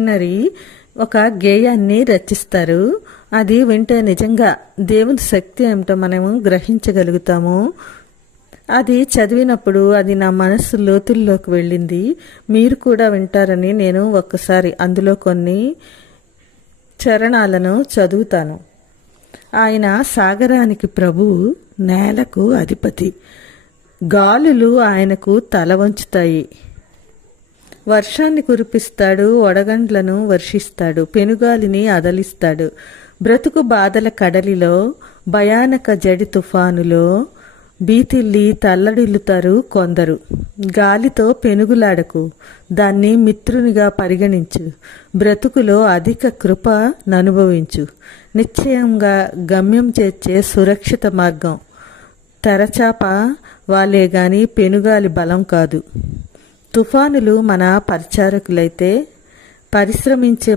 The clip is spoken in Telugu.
మిషనరీ ఒక గేయాన్ని రచిస్తారు. అది వింటే నిజంగా దేవుని శక్తి ఏమిటో మనము గ్రహించగలుగుతాము. అది చదివినప్పుడు అది నా మనస్సు లోతుల్లోకి వెళ్ళింది. మీరు కూడా వింటారని నేను ఒక్కసారి అందులో కొన్ని చరణాలను చదువుతాను. ఆయన సాగరానికి ప్రభువు, నేలకు అధిపతి. గాలులు ఆయనకు తల వంచుతాయి. వర్షాన్ని కురిపిస్తాడు, వడగండ్లను వర్షిస్తాడు, పెనుగాలిని అదలిస్తాడు. బ్రతుకు బాధల కడలిలో, భయానక జడి తుఫానులో బీతిల్లి తల్లడిల్లుతారు కొందరు. గాలితో పెనుగులాడకు, దాన్ని మిత్రునిగా పరిగణించు. బ్రతుకులో అధిక కృప ననుభవించు. నిశ్చయంగా గమ్యం చేర్చే సురక్షిత మార్గం. తెరచాప వాలే గాని పెనుగాలి బలం కాదు. తుఫానులు మన పరిచారకులైతే పరిశ్రమించే